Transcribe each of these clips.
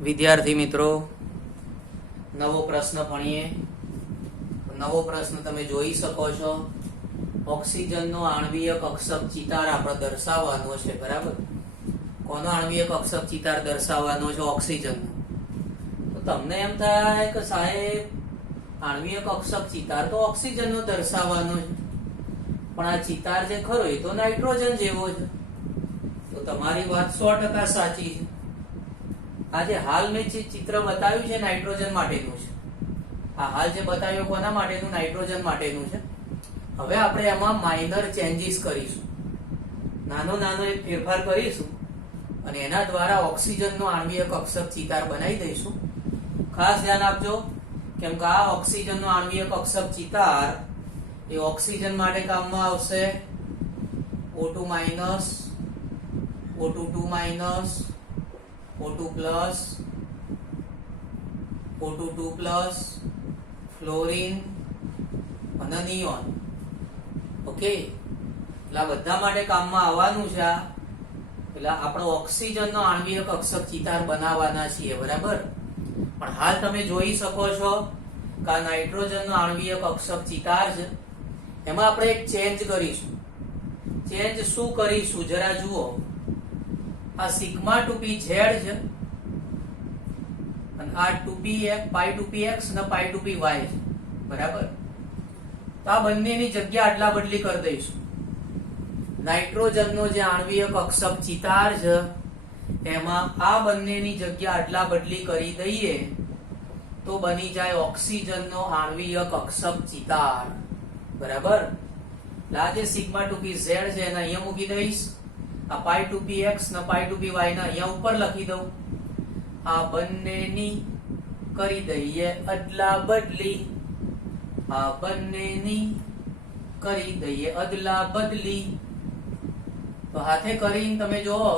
વિદ્યાર્થી મિત્રો, નવો પ્રશ્ન ભણીએ. નવો પ્રશ્ન તમે જોઈ શકો છો. ઓક્સિજનનો આણ્વીય કક્ષક ચિતાર આપણે દર્શાવવાનો છે, બરાબર? કોનો આણ્વીય કક્ષક ચિતાર દર્શાવવાનો છે? ઓક્સિજનનો. તો તમને એમ થાય કે સાહેબ આણ્વીય કક્ષક ચિતાર તો ઓક્સિજનનો દર્શાવવાનો છે, પણ આ ચિતાર જે ખરો એ તો નાઇટ્રોજન જેવો છે. તો તમારી વાત 100% સાચી છે. આજે હાલ મેં જે ચિત્ર બતાવ્યું છે નાઇટ્રોજન માટેનું છે. આ હાલ જે બતાવ્યું કોના માટેનું? નાઇટ્રોજન માટેનું છે. હવે આપણે એમાં માઇનર ચેન્જીસ કરીશું, નાનો એક ફેરફાર કરીશું અને એના દ્વારા ઓક્સિજનનો આણ્વીય કક્ષક ચિતાર બનાવી દઈશું. ખાસ ધ્યાન આપજો, કેમ કે આ ઓક્સિજનનો આણ્વીય કક્ષક ચિતાર એ ઓક્સિજન માટે કામમાં આવશે. O2 minus, O2 minus, O2 plus, O2 plus, fluorine અને નિયોન. ઓકે, એટલે આ બધા માટે કામમાં આવવાનું છે. એટલે આપણે ઓક્સિજનનો આણ્વીય કક્ષક ચિતાર બનાવવાના છીએ, બરાબર? પણ હાલ તમે જોઈ શકો છો કે આ નાઇટ્રોજનનો આણ્વીય કક્ષક ચિતાર છે. એમાં આપણે એક ચેન્જ કરીશું. ચેન્જ શું કરીશું જરા જુઓ. આ સિગ્મા 2p z છે અને આ 2p પાઈ 2px અને પાઈ 2py છે, બરાબર? તો આ બંનેની જગ્યા આટલા બદલી કરી દઈશું. નાઇટ્રોજનનો જે આણ્વીય કક્ષક ચિતાર છે એમાં આ બંનેની જગ્યા આટલા બદલી કરી દઈએ તો બની જાય ઓક્સિજનનો આણ્વીય કક્ષક ચિતાર, બરાબર? આ જે સિગ્મા 2p z છે એને અહીંયા મૂકી દઈશ. આ પાઈ 2px ને પાઈ 2py ને અહીંયા ઉપર લખી દઉં. આ બંનેની કરી દઈએ અદલા બદલી. આ બંનેની કરી દઈએ અદલા બદલી. તો હાથે કરીને તમે જોવો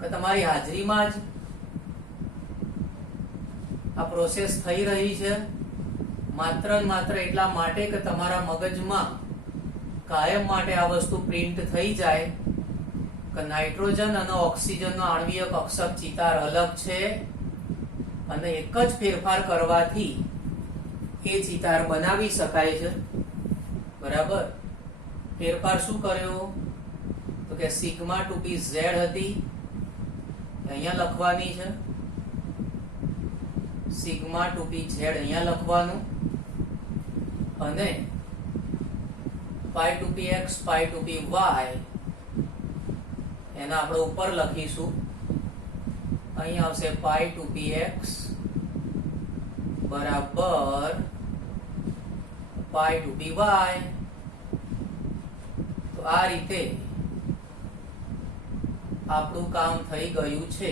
કે તમારી હાજરીમાં જ આ પ્રોસેસ થઈ રહી છે. માત્ર ને માત્ર એટલા માટે કે તમારા મગજમાં કાયમ માટે આ વસ્તુ પ્રિન્ટ થઈ જાય કે નાઇટ્રોજન અને ઓક્સિજનનો આણ્વીય કક્ષક ચિતાર અલગ છે અને એક જ ફેરફાર કરવાથી એ ચિતાર બનાવી શકાય છે, બરાબર? ફેરફાર શું કર્યો? તો કે સિગ્મા 2p z હતી અહીંયા લખવાની છે, સિગ્મા 2p z અહીંયા લખવાનું અને પાઈ 2px પાઈ 2py એના આપણે ઉપર લખીશું. અહીં આવશે પાઈ 2px બરાબર પાઈ 2py. તો આ રીતે આપણું કામ થઈ ગયું છે.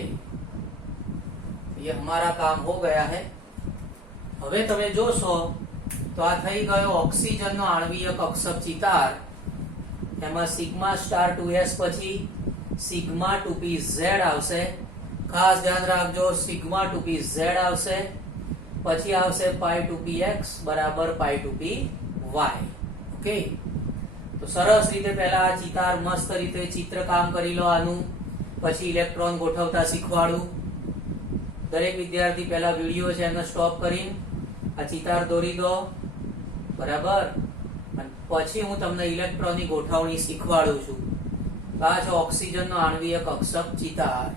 ये हमारा काम हो गया है. હવે તમે જોશો તો આ થઈ ગયો ઓક્સિજનનો આણ્વીય કક્ષક ચિતાર. એમાં સિગ્મા સ્ટાર 2s પછી સિગ્મા 2p z આવશે. ખાસ ધ્યાન રાખજો, સિગ્મા 2p z આવશે, પછી આવશે પાઈ 2px બરાબર પાઈ 2py. ઓકે, તો સરસ રીતે પહેલા આ ચિતાર મસ્ત રીતે ચિત્ર કામ કરી લો આનું, પછી ઇલેક્ટ્રોન ગોઠવતા શીખવાડું. દરેક વિદ્યાર્થી પહેલા વિડિયો છે એને સ્ટોપ કરીને આ ચિતાર દોરી દો, બરાબર? અને પછી હું તમને ઇલેક્ટ્રોનની ગોઠવણી શીખવાડું છું. આ છે ઓક્સિજનનો આણ્વીય કક્ષક ચિતાર.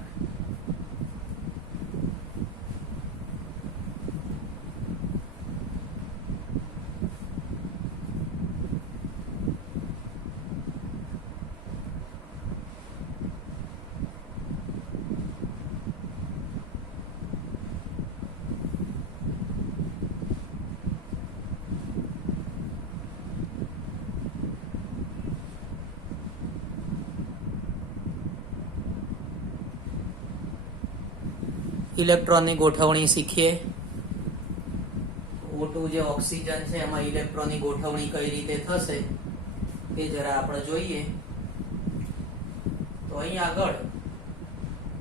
ઇલેક્ટ્રોનની ગોઠવણી શીખીએ. O2 જે ઓક્સિજન છે એમાં ઇલેક્ટ્રોનની ગોઠવણી કઈ રીતે થશે તે જરા આપણે જોઈએ. તો અહીં આગળ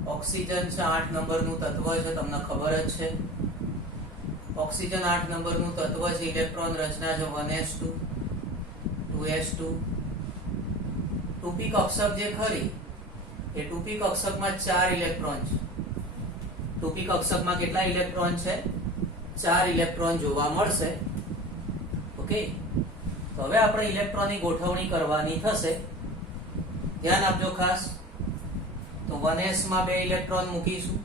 ઓક્સિજન છે 8 નંબરનું તત્વ છે, તમને ખબર જ છે. ઓક્સિજન 8 નંબરનું તત્વ છે. ઇલેક્ટ્રોન રચના છે 1s2 2s2. 2p કક્ષક જે ખરી એ 2p કક્ષકમાં 4 ઇલેક્ટ્રોન છે. 2p ટૂંકી કક્ષકમાં કેટલા ઇલેક્ટ્રોન છે? 4 ઇલેક્ટ્રોન જોવા મળશે. ઓકે, તો હવે આપણે ઇલેક્ટ્રોનની ગોઠવણી કરવાની થશે. ધ્યાન આપજો ખાસ. તો 1s માં 2 ઇલેક્ટ્રોન મૂકીશું.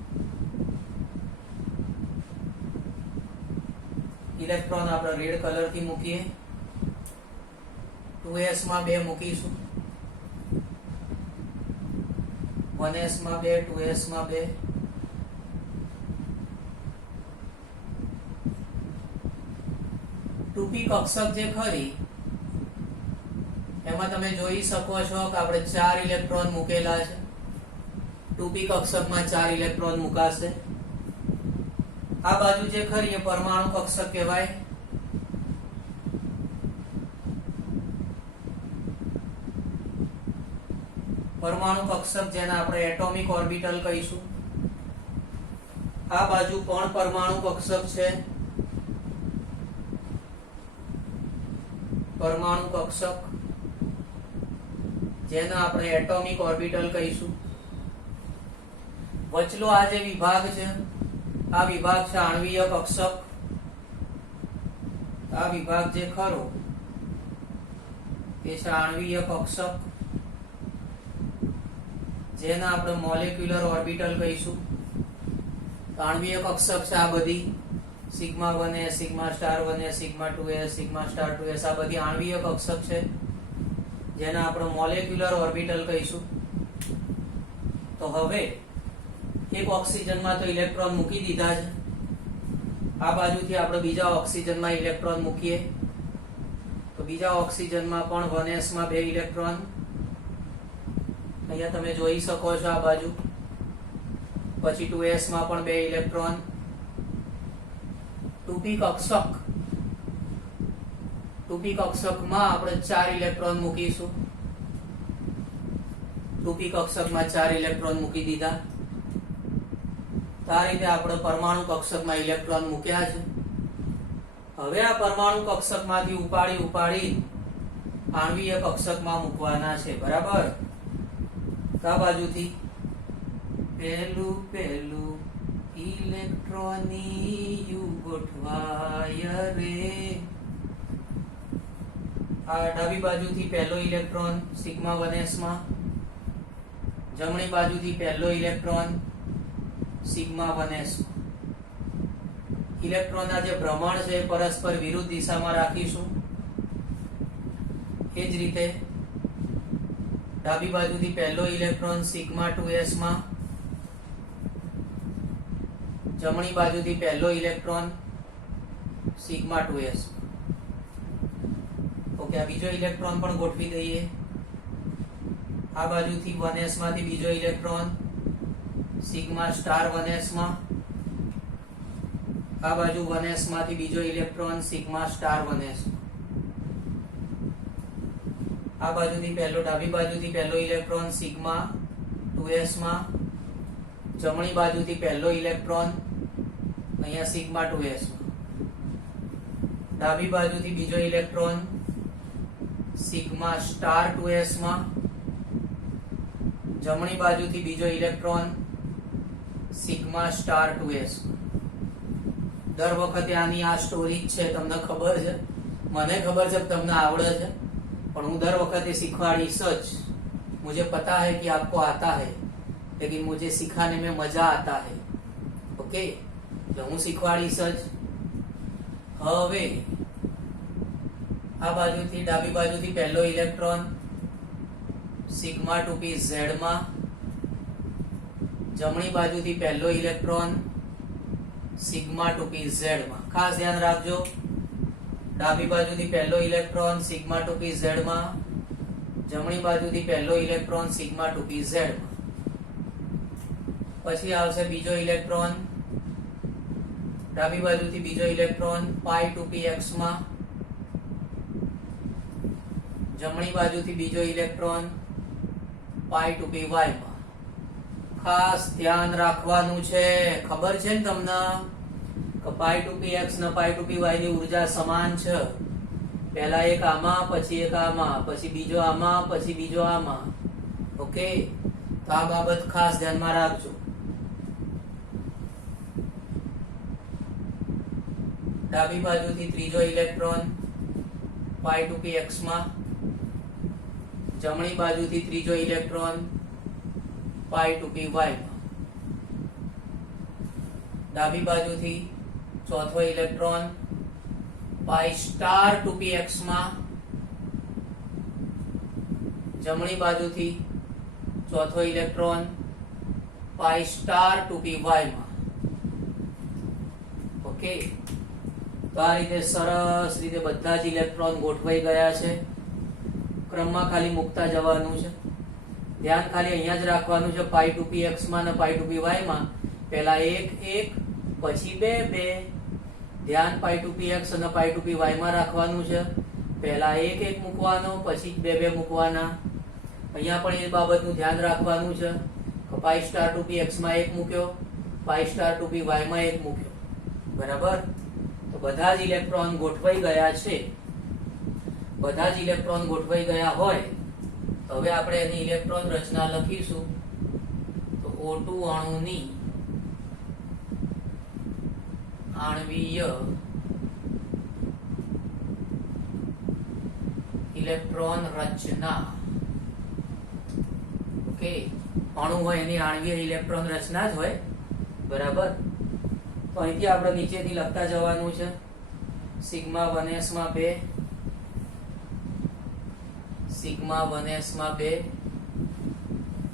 ઇલેક્ટ્રોન આપણે રેડ કલર થી મૂકીએ. 2s માં 2 મૂકીશું. 1s માં 2, 2s માં 2. ટૂંકી કક્ષક જે ખરી એમાં તમે જોઈ શકો છો કે આપણે 4 ઇલેક્ટ્રોન મૂકેલા છે. ટૂંકી કક્ષકમાં 4 ઇલેક્ટ્રોન મુકાશે. આ બાજુ જે ખરી એ પરમાણુ કક્ષક કહેવાય. પરમાણુ કક્ષક જેને આપણે એટોમિક ઓર્બિટલ કહીશું. આ બાજુ પણ પરમાણુ કક્ષક છે. પરમાણુ કક્ષક જેને આપણે એટોમિક ઓર્બિટલ કહીશું. વચલો આ જે વિભાગ છે આ વિભાગ છે આણ્વીય કક્ષક. આ વિભાગ જે ખરો એ છે આણ્વીય કક્ષક જેને આપણે મોલેક્યુલર ઓર્બિટલ કહીશું. આણ્વીય કક્ષક છે આ બધી sigma 1s, sigma star 1s, sigma 2s, sigma star 2s. આ બધી આણ્વીય કક્ષક છે જેને આપણે મોલેક્યુલર ઓર્બિટલ કહીશું. તો હવે એક ઓક્સિજનમાં તો ઇલેક્ટ્રોન મૂકી દીધા છે. આ બાજુથી આપણે બીજા ઓક્સિજનમાં ઇલેક્ટ્રોન મૂકીએ. તો બીજા ઓક્સિજનમાં પણ 1s માં 2 ઇલેક્ટ્રોન. અહીંયા તમે જોઈ શકો છો આ બાજુ. પછી 2s માં પણ 2 ઇલેક્ટ્રોન. ટૂંકી કક્ષકમાં આપણે 4 ઇલેક્ટ્રોન મૂકીશું. ટૂંકી કક્ષકમાં 4 ઇલેક્ટ્રોન મૂકી દીધા. આ રીતે આપણે પરમાણુ કક્ષકમાં ઇલેક્ટ્રોન મૂક્યા છે. હવે આ પરમાણુ કક્ષકમાંથી ઉપાડી આણ્વીય કક્ષકમાં મૂકવાના છે. બરાબર? આ બાજુથી પહેલું ઇલેક્ટ્રોનીયું ગોઠવાય રે. આ ડાબી બાજુથી પહેલો ઇલેક્ટ્રોન સિગ્મા 1s માં. જમણી બાજુથી પહેલો ઇલેક્ટ્રોન સિગ્મા 1s. ઇલેક્ટ્રોનના જે ભ્રમણ છે પરસ્પર વિરુદ્ધ દિશામાં રાખીશું. એ જ રીતે ડાબી બાજુથી પહેલો ઇલેક્ટ્રોન સિગ્મા 2s માં. જમણી બાજુથી પહેલો ઇલેક્ટ્રોન સિગ્મા 2s. ઓકે, આ બીજો ઇલેક્ટ્રોન પણ ગોઠવી દઈએ. આ બાજુથી 1s માંથી બીજો ઇલેક્ટ્રોન સિગ્મા સ્ટાર 1s માં. આ બાજુ 1s માંથી બીજો ઇલેક્ટ્રોન સિગ્મા સ્ટાર 1s. આ બાજુથી ડાબી બાજુથી પહેલો ઇલેક્ટ્રોન સિગ્મા 2s માં. જમણી બાજુથી પહેલો ઇલેક્ટ્રોન અહીંયા સિગ્મા 2s માં. ડાબી બાજુથી બીજો ઇલેક્ટ્રોન સિગ્મા સ્ટાર 2s માં. જમણી બાજુથી બીજો ઇલેક્ટ્રોન સિગ્મા સ્ટાર 2s. દર વખતે આની આ સ્ટોરી છે. તમને ખબર છે, મને ખબર છે, તમને આવડે છે, પણ હું દર વખતે શીખવાડીશ જ. मुझे पता है कि आपको आता है, लेकिन मुझे सिखाने में मजा आता है. ओके, तो હું શીખવાડીશ જ. હવે આ બાજુથી ડાબી બાજુથી પહેલો ઇલેક્ટ્રોન સિગ્મા 2p z માં. જમણી બાજુથી પહેલો ઇલેક્ટ્રોન સિગ્મા 2p z માં. ખાસ ધ્યાન રાખજો, ડાબી બાજુથી પહેલો ઇલેક્ટ્રોન સિગ્મા 2p z માં. જમણી બાજુથી પહેલો ઇલેક્ટ્રોન સિગ્મા 2p z માં. પછી આવશે બીજો ઇલેક્ટ્રોન ડાબી બાજુથી બીજો ઇલેક્ટ્રોન પાઈ 2p x માં. જમણી બાજુથી બીજો ઇલેક્ટ્રોન પાઈ 2p y માં. ખાસ ધ્યાન રાખવાનું છે. ખબર છે ને તમને કે પાઈ 2p x ને પાઈ 2p y ની ઉર્જા સમાન છે. પહેલા એક આમાં, પછી એક આમાં, પછી બીજો આમાં, પછી બીજો આમાં. ઓકે, તો આ બાબત ખાસ ધ્યાનમાં રાખજો. ડાબી બાજુથી ત્રીજો electron pi two P X માં, જમણી બાજુથી ત્રીજો electron pi two P Y માં, ડાબી બાજુથી ચોથો electron pi star two P X માં, જમણી બાજુથી ચોથો electron pi star two P Y માં. ઓકે, તો આ રીતે સરસ રીતે બધા જ ઇલેક્ટ્રોન ગોઠવાઈ ગયા છે. ક્રમમાં ખાલી મૂકતા જવાનું છે. ધ્યાન ખાલી અહીંયા જ રાખવાનું છે પાઈ ટુ પી એક્સ માં અને પાઈ ટુ પી વાય માં. પહેલા 1 1 પછી 2 2. ધ્યાન પાઈ ટુ પી એક્સ અને પાઈ ટુ પી વાય માં રાખવાનું છે. પહેલા 1 1 મૂકવાનો, પછી 2 2 મૂકવાના. અહીંયા પણ એ બાબતનું ધ્યાન રાખવાનું છે કે pi star two P X માં 1 મૂક્યો, pi star two P Y માં 1 મૂક્યો. બરાબર? તો બધા જ ઇલેક્ટ્રોન ગોઠવાઈ ગયા છે. બધા જ ઇલેક્ટ્રોન ગોઠવાઈ ગયા હોય તો હવે આપણે એની ઇલેક્ટ્રોન રચના લખીશું. તો O2 અણુની આણ્વીય ઇલેક્ટ્રોન રચના. ઓકે, અણુ હોય એની આણ્વીય ઇલેક્ટ્રોન રચના જ હોય. બરાબર? તો અહીંથી આપણે નીચેથી લખતા જવાનું છે. સિગ્મા 1s માં 2, સિગ્મા 1s માં 2,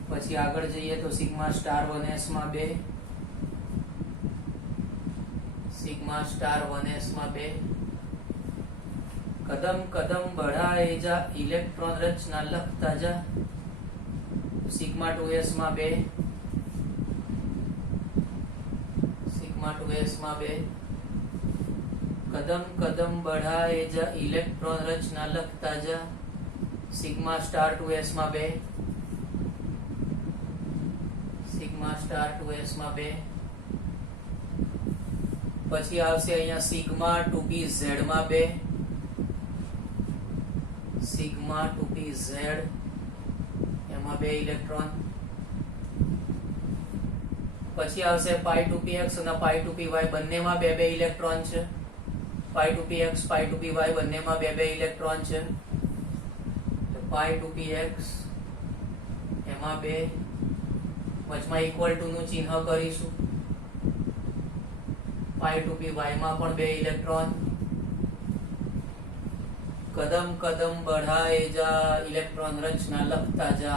પછી આગળ જઈએ તો સિગ્મા સ્ટાર 1s માં 2, सिग्मा स्टार 1s માં 2. कदम कदम बढ़ाए जा इलेक्ट्रॉन रचना लखता जा. सिग्मा 2s માં 2, सिग्मा 2s માં 2. कदम कदम बढ़ाए जा इलेक्ट्रॉन रचना लखता जा. सिग्मा स्टार 2s માં 2, सिग्मा स्टार 2s માં 2. પછી આવશે અહીંયા સિગ્મા 2pz માં 2, સિગ્મા 2pz એમાં 2 ઇલેક્ટ્રોન. પછી આવશે પાઈ 2px અને પાઈ 2py બંનેમાં 2 2 ઇલેક્ટ્રોન છે. પાઈ 2px પાઈ 2py બંનેમાં 2 2 ઇલેક્ટ્રોન છે. તો પાઈ 2px એમાં 2, વચમાં ઇક્વલ ટુ નું ચિહ્ન કરીશું. पाई टू पी वाई में पण 2 इलेक्ट्रॉन. कदम कदम बढ़ाए जा इलेक्ट्रॉन रचना लखता जा.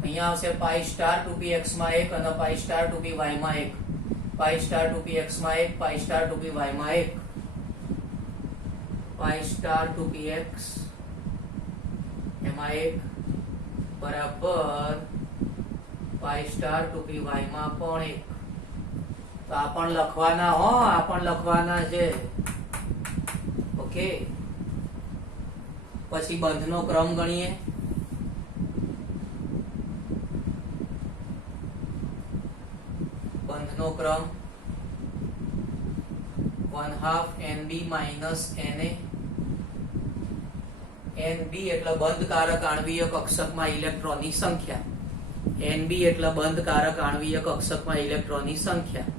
અહીંયા આવશે પાઈ સ્ટાર 2px માં 1 અને પાઈ સ્ટાર 2py માં 1. પાઈ સ્ટાર 2px માં 1, પાઈ સ્ટાર 2py માં 1. પાઈ સ્ટાર 2px એમાં 1 બરાબર પાઈ સ્ટાર 2py માં પણ 1. તો આ પણ લખવાના હો, આ પણ લખવાના છે. ઓકે, પછી બંધનો ક્રમ ગણીએ. બંધનો ક્રમ 1/2 NB - NA. NB એટલે બંધકારક આણ્વીય કક્ષકમાં ઇલેક્ટ્રોનની સંખ્યા. NB એટલે બંધકારક આણ્વીય કક્ષકમાં ઇલેક્ટ્રોનની સંખ્યા.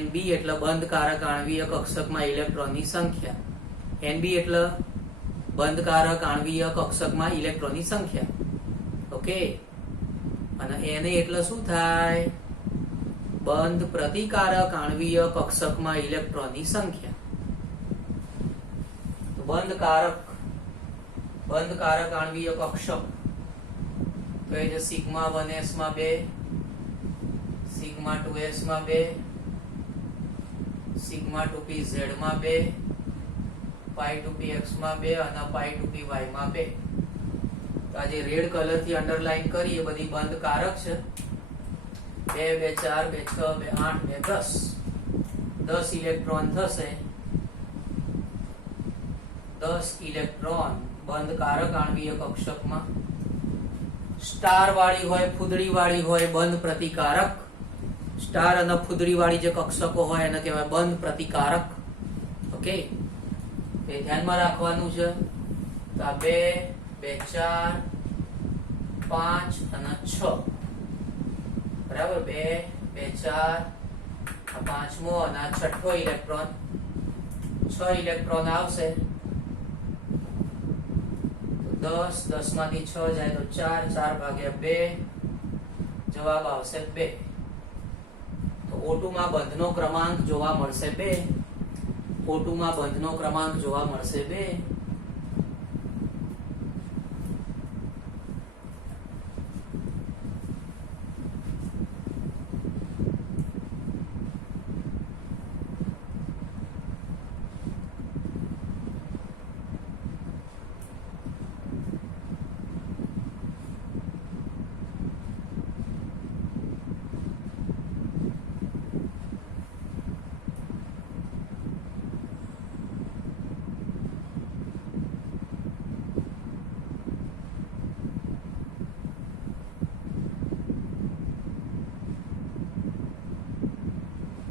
NB એટલે બંધકારક આણ્વીય કક્ષકમાં ઇલેક્ટ્રોનની સંખ્યા. NB એટલે બંધકારક આણ્વીય કક્ષકમાં ઇલેક્ટ્રોનની સંખ્યા. ઓકે, અને Na એટલે શું થાય? બંધ પ્રતિકારક આણ્વીય કક્ષકમાં ઇલેક્ટ્રોનની સંખ્યા. તો બંધકારક આણ્વીય કક્ષક તો એ છે સિગ્મા 1s માં 2, સિગ્મા 2s માં 2, સિગ્મા 2pz માં 2, પાઈ 2px માં 2 અને પાઈ 2py માં 2. તો આ જે રેડ કલર થી અંડરલાઈન કરી એ બધી બંધકારક છે. 2 2 4 2 6 2 8 2 10 10 ઇલેક્ટ્રોન થશે. 10 ઇલેક્ટ્રોન બંધકારક આણ્વીય કક્ષકમાં. સ્ટાર વાળી હોય, ફૂદડી વાળી હોય, બંધ પ્રતિકારક. સ્ટાર અને ફૂદડી વાળી જે કક્ષકો હોય એને કહેવાય બંધ પ્રતિકારક. ઓકે, એ ધ્યાનમાં રાખવાનું છે. તો આ 2 2 4 5 અને 6 બરાબર. 2 2 4 આ પાંચમો અને આ છઠ્ઠો ઇલેક્ટ્રોન. 6 ઇલેક્ટ્રોન આવશે. તો 10 માંથી 6 જાય તો 4, 4 ભાગ્યા 2, જવાબ આવશે 2. તો O2 માં બંધનો ક્રમાંક જોવા મળશે 2. O2 માં બંધનો ક્રમાંક જોવા મળશે 2.